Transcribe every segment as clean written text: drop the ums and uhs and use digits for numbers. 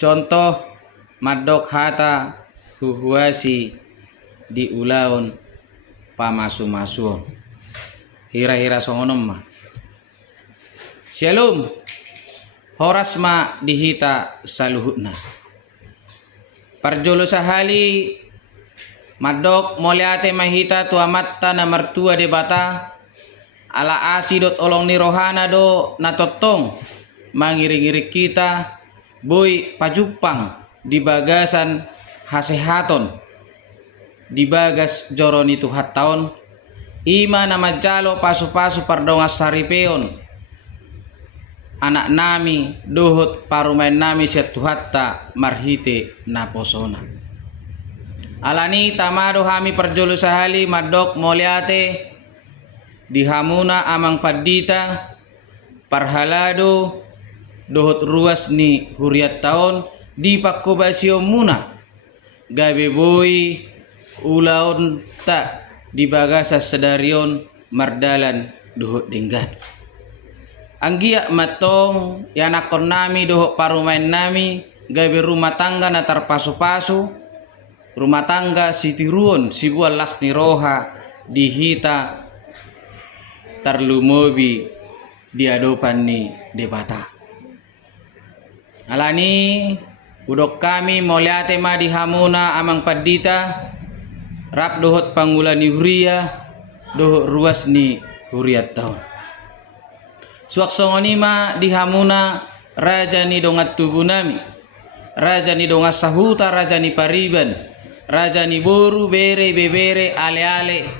contoh madok hata huhuasi di ulaun pamasu-masuon hira-hira songonom ma shalom horas ma dihita saluhutna parjolo sahali madok moliate mahita tuamatta na mertua de bata ala asidot olong ni rohana do natotong mangiring-iring kita boy pajupang di bagasan hasehaton di bagas joron itu tahun ima nama jalo pasu-pasu pardongas saripeon anak nami dohot parumain nami setuhatta marhite naposona alani tamado hami perjolo sahali madok moliate dihamuna amang padita parhalado dohot ruas ni huriat tahun di pakobasio muna gabe boy ulaun tak di bagasa sedarion mardalan dohot denggan anggia matong yanakon nami dohot parumain nami gabe rumah tangga na terpasu-pasu rumah tangga sitiruon sibuan lasni roha dihita tarlumobi diadopan ni debata alani udok kami moliate ma dihamuna amang padita rap dohot pangulan ni huria dohot ruas ni huriat tahun suak songonima dihamuna raja ni dongat tubuh nami raja ni dongat sahuta raja ni pariban raja ni boru bere bebere ale-ale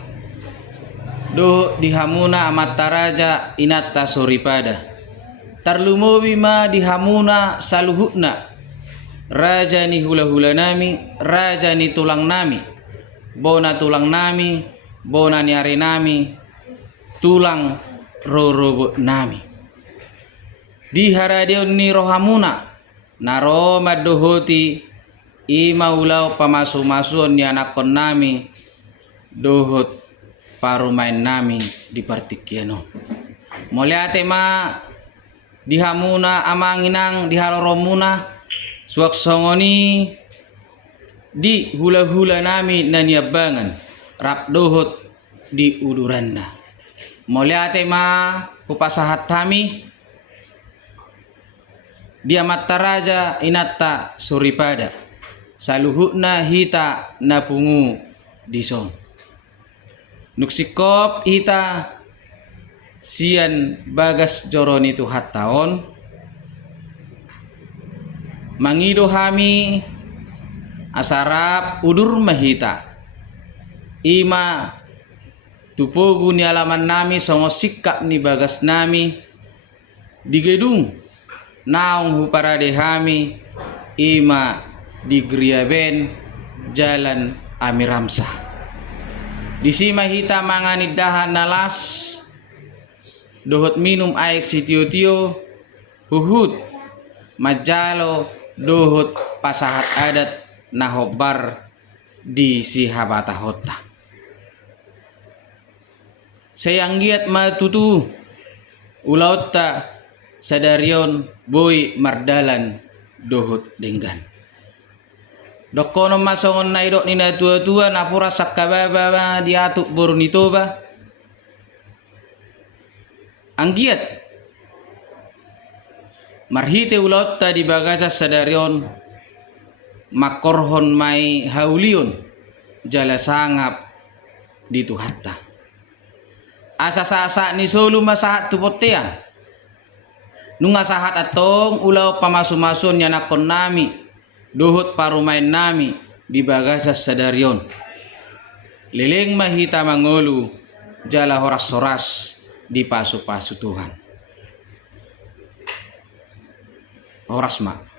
do dihamuna amatta raja inatta soripada tarlumowi ma dihamuna saluhutna raja ni hula-hula nami raja ni tulang nami bona tulang nami bona ni are nami tulang rorobo nami di haradion ni rohamuna naro madohoti ima ulau pamasu-masuon ni anakon nami dohot parumain nami di partikiano moliate ma dihamuna amanginang diharoromuna suak songoni di hula-hula nami nanyabangan rap dohot di uduranda moliate ma upasahat kami dia mata raja inatta suripada saluhutna hita napungu dison nuksikop hita sian bagas joron itu tahun mangido hami asarap udur mahita ima tupogu ni alaman nami songo sikap ni bagas nami di gedung naung huparade hami ima di Griaben jalan Amiramsah di sima hita manganid dahan nalas dohot minum aek si tio-tio huhut majalo dohot pasahat adat nahobar di si habata hota sayang giat matutu ulautta sadarion boy mardalan dohot denggan dokono masongon na idok nina tua-tua napura sakkababa diatuk borunitoba anggiat marhite ulautta di bagasa sadarion makorhon mai haulion jala sangap di tuhatta asa-asa ni solu masahat tupotean nunga sahat atong ulau pamasu-masun yanakon nami dohot parumain nami di bagasa sadarion leleng mahita mangolu jala horas-horas di pasu-pasu Tuhan horas ma